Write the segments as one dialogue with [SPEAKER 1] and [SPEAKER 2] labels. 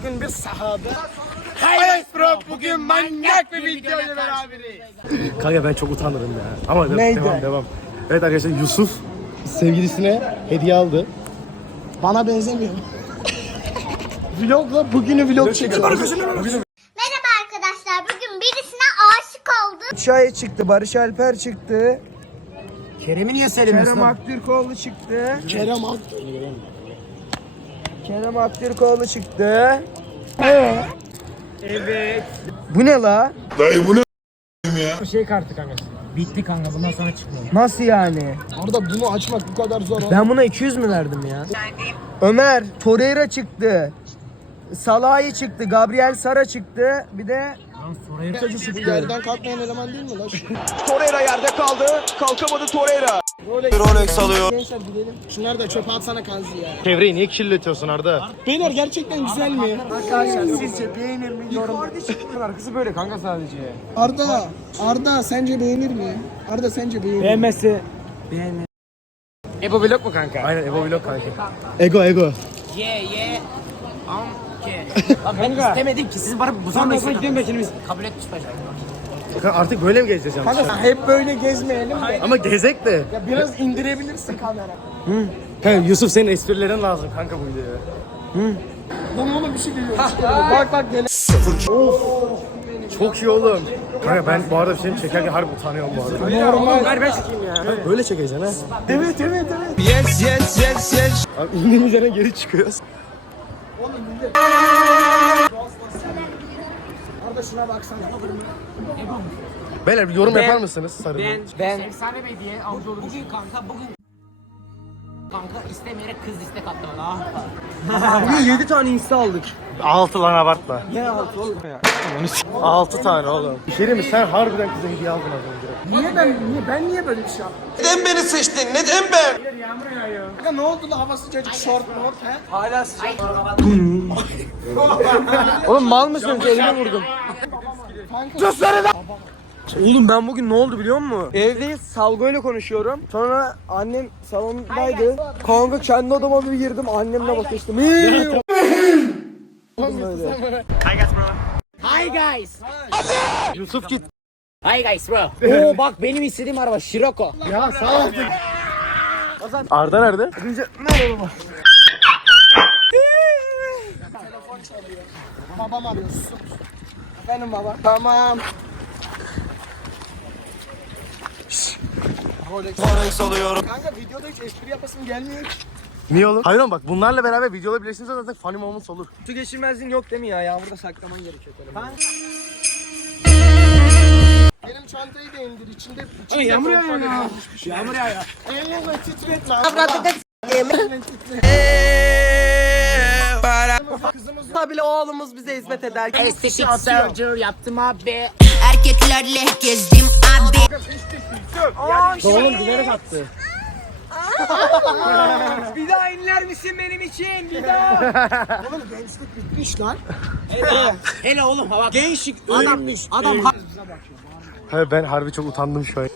[SPEAKER 1] bugün bir sahada. Hayır bro, bugün manyak bir videoyla beraberiz.
[SPEAKER 2] Kanka ben çok utanırım ya. Ama
[SPEAKER 1] Neydi?
[SPEAKER 2] devam. Evet arkadaşlar, Yusuf sevgilisine hediye aldı.
[SPEAKER 1] Bana benzemiyor. Vlogla bugünü vlog çekiyorum.
[SPEAKER 3] Merhaba arkadaşlar. Bugün birisine aşık oldum.
[SPEAKER 1] Şahin çıktı, Barış Alper çıktı.
[SPEAKER 4] Kerem'i niye söylemiyorsun?
[SPEAKER 1] Kerem Aktürkoğlu çıktı. Kerem Aktürkoğlu çıktı. Evet. Bu ne la?
[SPEAKER 4] Şey kartı kanka. Bitti kanka, bundan sonra çıkmıyor.
[SPEAKER 1] Nasıl yani?
[SPEAKER 5] Arada bunu açmak bu kadar zor.
[SPEAKER 1] Ben buna 200 mü verdim ya? Ömer, Torreira çıktı. Salah'ı çıktı, Gabriel Sara çıktı. Bir de
[SPEAKER 4] Lan Soraya
[SPEAKER 5] Bu yerden kalkmayan eleman değil mi lan?
[SPEAKER 1] Torreira yerde kaldı. Kalkamadı Torreira.
[SPEAKER 5] Rolex alıyor. Gençler gidelim. Şunları da çöpe atsana Kanzi ya.
[SPEAKER 2] Çevreyi niye kirletiyorsun Arda?
[SPEAKER 5] Beyler gerçekten güzel mi?
[SPEAKER 1] Arkadaşlar sizce beğenir mi? Yorum. Arkası böyle kanka sadece.
[SPEAKER 5] Arda sence beğenir mi? Arda sence beğenir mi?
[SPEAKER 1] Beğenmesi. Beğenmesi. Ebo vlog mu kanka?
[SPEAKER 2] Aynen, Ebo Vlog kanka.
[SPEAKER 1] Ego.
[SPEAKER 4] Lan ben istemedim ki, sizin bana bu sonra istediniz. Kabul etmiş başım.
[SPEAKER 2] Kanka artık böyle mi gezeceğiz yalnız?
[SPEAKER 1] Kanka hep böyle gezmeyelim de.
[SPEAKER 2] Ama gezek de.
[SPEAKER 1] Ya biraz indirebilirsin kamera.
[SPEAKER 2] Kanka Yusuf, senin esprilerin lazım kanka bu videoya.
[SPEAKER 5] Lan oğlum bir şey geliyor.
[SPEAKER 1] Bak gel.
[SPEAKER 2] Çok iyi oğlum. Kanka ben bu arada bir şey çekerken harbi utanıyorum bu arada.
[SPEAKER 1] Normal. Ver ben çekeyim ya.
[SPEAKER 2] Böyle çekeceksin ha.
[SPEAKER 1] Evet.
[SPEAKER 2] Abi indiğimiz yerine geri çıkıyoruz.
[SPEAKER 5] Arda şuna baksana.
[SPEAKER 2] Beyler bir yorum yapar mısınız? Sarı.
[SPEAKER 1] Ben
[SPEAKER 4] Efsane Bey diye avcı olur. Bugün kanka istemeyerek kız istek attı bana.
[SPEAKER 1] bugün 7 tane insta aldık.
[SPEAKER 2] 6 lan, abartma.
[SPEAKER 1] Ne altı oğlum ya?
[SPEAKER 2] 6 tane oğlum. Bir şey diyeyim mi? Sen harbiden kıza hediye aldın az önce.
[SPEAKER 5] Ben niye böyle bir şey yaptım?
[SPEAKER 6] Neden beni seçtin? Neden ben?
[SPEAKER 5] Ya ne oldu la, hava sıcacık şort mort he?
[SPEAKER 1] Hala sıcak. Oğlum mal mısın? Elime vurdum. Oğlum ben bugün ne oldu biliyor musun? Evdeyiz, Salgo'yla konuşuyorum. Sonra annem salondaydı. Kanka kendi odama bir girdim, annemle bakıştım.
[SPEAKER 4] Hi guys.
[SPEAKER 2] Yusuf git.
[SPEAKER 4] Hi guys bro. Oo bak, benim istediğim araba Scirocco.
[SPEAKER 2] Ya sağ ol. Arda nerede?
[SPEAKER 5] Babam arıyor. Sus.
[SPEAKER 1] Benim baba. Tamam.
[SPEAKER 6] Rolex alıyorum.
[SPEAKER 5] Kanka videoda hiç espri yapasım gelmiyor ki.
[SPEAKER 2] Niye oğlum? Hayır oğlum, bak bunlarla beraber videoda birleştiğinizde zaten funny moments olur.
[SPEAKER 1] Su geçirmezliğin yok değil mi ya? Yağmurda saklaman gerekiyor.
[SPEAKER 5] Benim çantayı da indir. İçinde
[SPEAKER 1] Yağmur yağıyor ya.
[SPEAKER 5] Yağmur yağıyor. Elinle titret lan.
[SPEAKER 1] Kızımız bile oğlumuz bize hizmet eder.
[SPEAKER 4] Estetik surgery yaptım abi.
[SPEAKER 3] Erkeklerle gezdim abi.
[SPEAKER 2] Oğlum bilerek attı.
[SPEAKER 1] Bir daha inler misin benim için? Bir daha.
[SPEAKER 5] Oğlum gençlik bitmiş lan.
[SPEAKER 4] Hele oğlum bak.
[SPEAKER 1] Gençlik ölmüş.
[SPEAKER 4] Adam
[SPEAKER 2] Hayır, ben harbi çok utandım şu an.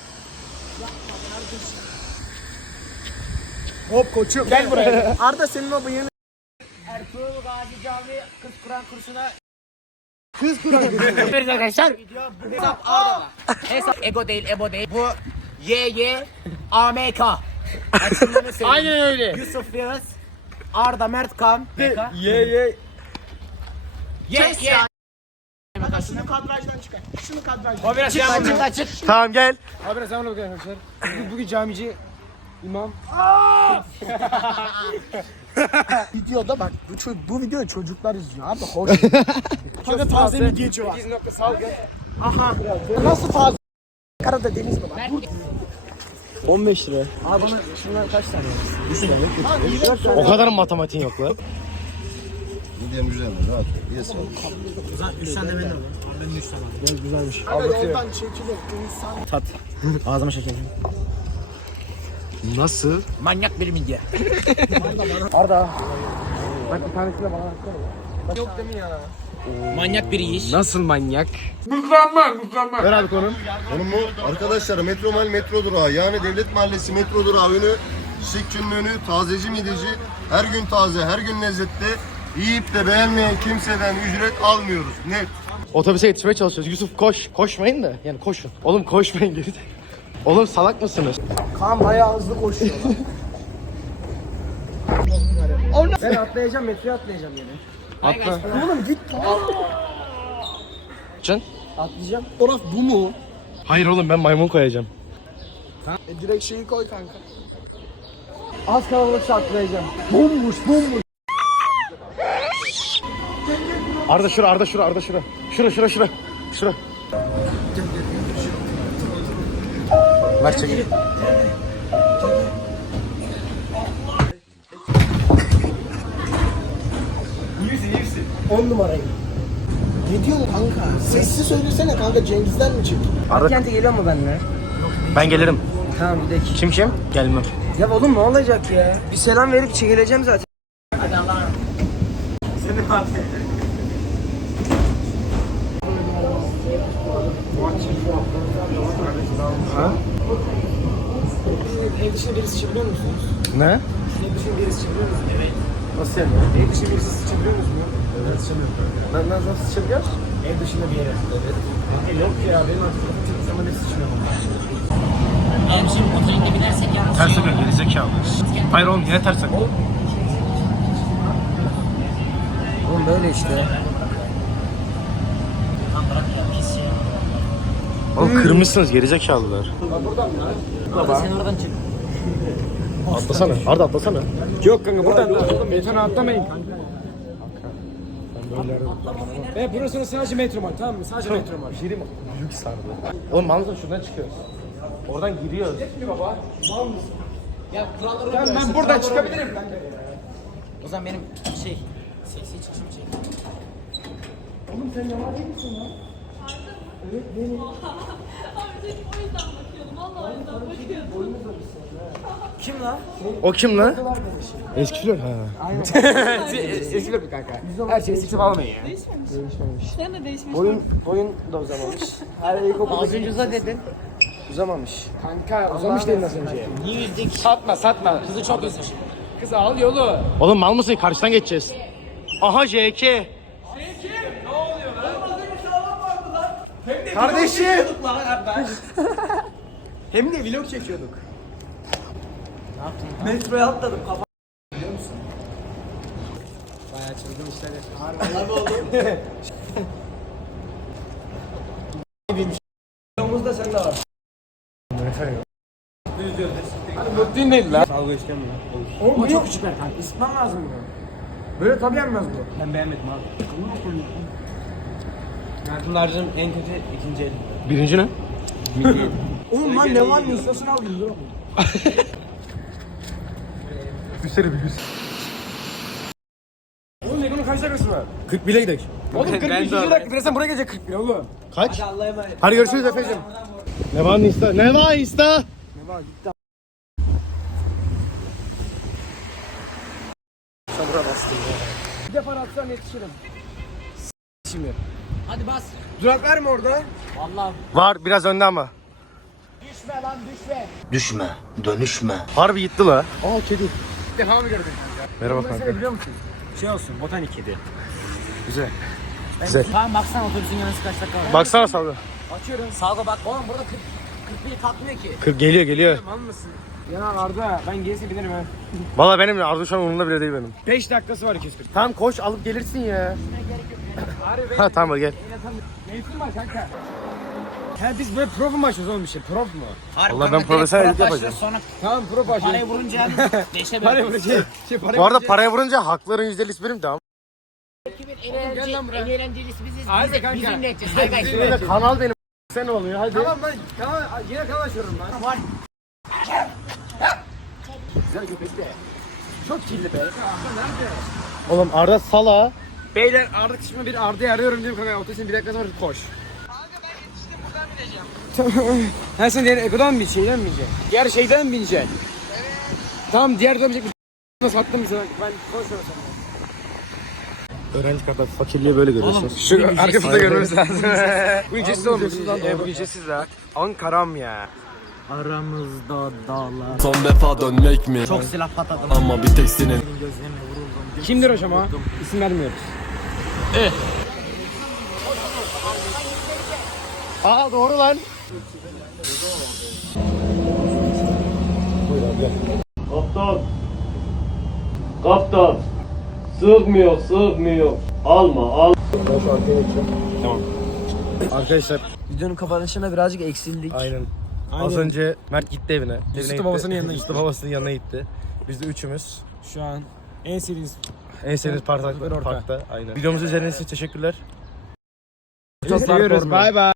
[SPEAKER 1] Hop koçum. Gel buraya. Arda senin o bıyığını.
[SPEAKER 4] Ertuğrul Gazi Cami Kız Kur'an kursuna
[SPEAKER 1] Kız kuran
[SPEAKER 4] yapıyoruz arkadaşlar. Hesap Arda'da. Hesap ego değil, ebo değil. Bu YY AMK. Açılımını söyleyeyim.
[SPEAKER 1] Aynen öyle.
[SPEAKER 4] Yusuf Firas, Arda Mert Kan.
[SPEAKER 1] Ye.
[SPEAKER 4] Ye.
[SPEAKER 5] Şunu kadrajdan çıkar. Şunu kadrajdan.
[SPEAKER 4] Açık.
[SPEAKER 2] Tamam gel.
[SPEAKER 1] Abi sen bakın arkadaşlar. Bugün camici imam.
[SPEAKER 5] Videoda bak bu videoyu çocuklar izliyor abi. Hoş. Kanka taze midyeci var.
[SPEAKER 1] 8 salgın.
[SPEAKER 5] Nasıl taze? Karada deniz mi var?
[SPEAKER 1] 15 lira. Abi bana şundan kaç tane var?
[SPEAKER 2] O kadar mı matematiğin yok lan?
[SPEAKER 6] Midem güzel mi? Rahat. Yes.
[SPEAKER 5] Kanka yoldan çekilir insan.
[SPEAKER 4] Ağzıma şekerim.
[SPEAKER 2] Nasıl?
[SPEAKER 4] Manyak bir midye.
[SPEAKER 1] Bak bir tanesini bana versene. Yok değil mi ya?
[SPEAKER 4] Manyak bir iş.
[SPEAKER 2] Nasıl manyak? Ver abi konum.
[SPEAKER 6] Onun mu? Arkadaşlar Metromal metro durağı yani Devlet Mahallesi metro durağı önü, Çiçekçinin önü, tazeci mideci, her gün taze, her gün lezzetli. Yiyip de beğenmeyen kimseden ücret almıyoruz. Net.
[SPEAKER 2] Otobüse yetişmeye çalışıyoruz. Yusuf koş. Koşmayın da. Yani koşun. Oğlum koşmayın geri. Oğlum salak mısınız?
[SPEAKER 1] Kaan bayağı hızlı koşuyor lan. Ben atlayacağım, metroya atlayacağım yine.
[SPEAKER 2] Atla.
[SPEAKER 1] Oğlum git.
[SPEAKER 2] Can.
[SPEAKER 1] Atlayacağım.
[SPEAKER 5] Fotoğraf bu mu?
[SPEAKER 2] Hayır oğlum ben maymun koyacağım.
[SPEAKER 5] Direkt şeyi koy kanka.
[SPEAKER 1] Az kalabalıksa atlayacağım.
[SPEAKER 5] Bomboş.
[SPEAKER 2] Arda şura, Arda şura, Arda şura. Şura. Şura. Ver çekil. İyi misin?
[SPEAKER 5] 10 numarayı. Ne diyorsun kanka? Sessiz söylesene kanka, Cengiz'den mi çek?
[SPEAKER 1] Atkent'e geliyor mu benimle?
[SPEAKER 2] Ben gelirim.
[SPEAKER 1] Tamam gidelim.
[SPEAKER 2] Kim? Gelmem.
[SPEAKER 1] Ya oğlum ne olacak ya? Bir selam verip çekileceğim zaten.
[SPEAKER 5] Ev dışında birisi çekiyor musunuz?
[SPEAKER 2] Ne?
[SPEAKER 5] Ev dışında birisi çekiyor musunuz? Evet.
[SPEAKER 2] Nasıl yani?
[SPEAKER 5] Ev dışında birisi çekiyor musunuz?
[SPEAKER 2] Evet, sıçamıyorum. Ben nasıl sıçabiliyoruz?
[SPEAKER 5] Ev dışında bir yere. Evet. Yok ya, benim aklımda çok zaman hep sıçmıyorum.
[SPEAKER 4] Eğer şimdi motorinde binersek yalnız
[SPEAKER 2] Ters takın gerizekalı. Hayır oğlum yine ters takın.
[SPEAKER 1] Oğlum böyle işte.
[SPEAKER 4] Lan bırak ya pis ya.
[SPEAKER 2] Oğlum kırmışsınız gerizekalılar.
[SPEAKER 4] Arda sen oradan çık.
[SPEAKER 2] Atlasana. Arda atlasana.
[SPEAKER 5] Yok kanka, buradan oğlum betona atlamayın kanka. Ve burası sadece metro var, tamam mı? Sadece metro var.
[SPEAKER 2] Büyük sardı. Oğlum manzara şuradan çıkıyoruz. Oradan giriyoruz.
[SPEAKER 4] Ya kuralları
[SPEAKER 5] Ben buradan çıkabilirim kanka.
[SPEAKER 4] O zaman benim sesi çıkışımı çek.
[SPEAKER 1] Kim lan?
[SPEAKER 2] O kim lan? Eski flör ha.
[SPEAKER 5] Eskiler mi kanka? Her şeyi sikip almayın ya.
[SPEAKER 7] Sen de değişmiş.
[SPEAKER 1] Boyun da uzamamış. Her ilkokul
[SPEAKER 4] Az önce uza dedin.
[SPEAKER 1] uzamamış.
[SPEAKER 5] Kanka uzamış dedin az önce.
[SPEAKER 4] Niye yüzdük?
[SPEAKER 5] Satma. Kızı çok üzmüş. Kızı al yolu.
[SPEAKER 2] Oğlum mal mısın? Karşıdan geçeceğiz. Aha JK.
[SPEAKER 5] Kardeşim. Hem de vlog çekiyorduk.
[SPEAKER 1] Metroya atladım kafa.
[SPEAKER 5] Bayağı çılgın işler
[SPEAKER 1] Yolumuzda sen de var.
[SPEAKER 5] Mutluyum değil lan.
[SPEAKER 1] Dalga işlem mi?
[SPEAKER 5] Oğlum çok küçükler kanka. İspan lazım mı? Böyle tabii yenmez bu.
[SPEAKER 1] Ben beğenmedim abi. Mert'in harcım en kötü ikinci el.
[SPEAKER 2] Birinci ne?
[SPEAKER 5] Oğlum lan ne var ne istiyorsun al bunu.
[SPEAKER 2] Üstleri bir üst.
[SPEAKER 5] Oğlum Lego'nun kaç dakikası var?
[SPEAKER 2] 41'e gidelim.
[SPEAKER 5] Oğlum 42 dakika. Birazdan buraya gelecek 41 oğlum.
[SPEAKER 2] Kaç? Hadi görüşürüz Efe'cim. Ne var Nista? Ne var Nista?
[SPEAKER 5] Bir defa atsan yetişirim. Şimdi.
[SPEAKER 4] Hadi bas.
[SPEAKER 5] Durak var mı orada?
[SPEAKER 4] Vallahi
[SPEAKER 2] Var biraz önde ama.
[SPEAKER 4] düşme lan düşme.
[SPEAKER 6] Düşme, dönüşme.
[SPEAKER 2] Harbi gitti la. Aa kedi.
[SPEAKER 5] Bir defa mı gördün?
[SPEAKER 2] Merhaba kanka.
[SPEAKER 5] Biliyor musun? Şey olsun, botanik kedi.
[SPEAKER 2] Güzel.
[SPEAKER 4] Tamam baksana otobüsün yanısı kaç dakika var.
[SPEAKER 2] Baksana saldı.
[SPEAKER 5] Açıyorum.
[SPEAKER 4] Sağa bak. Oğlum burada 41 kalkmıyor ki.
[SPEAKER 2] 40 geliyor.
[SPEAKER 5] Mal mısın? Ya Arda, ben gelirse binerim ha.
[SPEAKER 2] Valla benim Arda şu an umurumda bile değil benim.
[SPEAKER 5] 5 dakikası var 240.
[SPEAKER 2] Tamam koş alıp gelirsin ya.
[SPEAKER 5] Harbi
[SPEAKER 2] Ha tamam hadi gel.
[SPEAKER 5] mevsim var kanka. Ha biz böyle prova mı açıyoruz oğlum bir şey? Prov mu?
[SPEAKER 4] Harbi
[SPEAKER 2] Vallahi
[SPEAKER 4] kanka,
[SPEAKER 2] ben profesyonel
[SPEAKER 4] direkt
[SPEAKER 2] edit
[SPEAKER 4] prova
[SPEAKER 2] yapacağım.
[SPEAKER 4] başlıyor, Sonra
[SPEAKER 5] Tamam prova açıyoruz.
[SPEAKER 4] parayı vurunca 5'e
[SPEAKER 5] Parayı
[SPEAKER 4] bölüyoruz.
[SPEAKER 5] vuracak.
[SPEAKER 2] Bu arada paraya vurunca hakların %50'si benim de ama.
[SPEAKER 4] En eğlencelisi biziz.
[SPEAKER 5] Hadi kanka.
[SPEAKER 4] Biz dinleyeceğiz. Hay hay.
[SPEAKER 2] Şimdi de kanal benim. Sen ne oluyor hadi.
[SPEAKER 5] Tamam lan, tamam yine kanal açıyorum ben.
[SPEAKER 4] Var.
[SPEAKER 5] Güzel köpek de. Çok kirli be.
[SPEAKER 2] Oğlum Arda sala.
[SPEAKER 5] Beyler Arda kısmına bir Arda'yı arıyorum diyorum kanka. Otobüsün bir dakikası var koş. Ha sen diğer Ego'dan mı bineceksin? Şeyden mi bineceksin? Diğer şeyden mi bineceksin? Evet. Tamam diğer dönmeyecek bir sattım sana. Ben konuşuyorum sana.
[SPEAKER 2] Öğrenci kartı fakirliği böyle görüyorsunuz.
[SPEAKER 5] Şu arkasında görmemiz lazım. Bu ücretsiz olmuş.
[SPEAKER 2] Bu ücretsiz ha. Ankaram ya.
[SPEAKER 4] Aramızda dağlar.
[SPEAKER 8] Son defa dönmek mi?
[SPEAKER 4] Çok silah patladım.
[SPEAKER 8] Ama bir tek senin.
[SPEAKER 4] Gözlerime vuruldum.
[SPEAKER 5] Kimdir hocam ha? İsim vermiyoruz.
[SPEAKER 2] Aa doğru lan.
[SPEAKER 8] Kaptan. Kaptan. Sığmıyor, sığmıyor. Alma, al.
[SPEAKER 2] Arkadaşlar
[SPEAKER 1] Videonun kapanışına birazcık eksildik.
[SPEAKER 2] aynen. Az önce Mert gitti evine.
[SPEAKER 5] Yusuf
[SPEAKER 2] Evine
[SPEAKER 5] da babasının yanına
[SPEAKER 2] Yusuf
[SPEAKER 5] gitti.
[SPEAKER 2] da babasının yanına gitti. Biz de üçümüz.
[SPEAKER 5] Şu an en sevdiğiniz
[SPEAKER 2] En sevdiğimiz
[SPEAKER 5] Orta.
[SPEAKER 2] parkta. Aynen. Videomuzu izlediğiniz için teşekkürler.
[SPEAKER 5] Çok seviyoruz. Bay bay.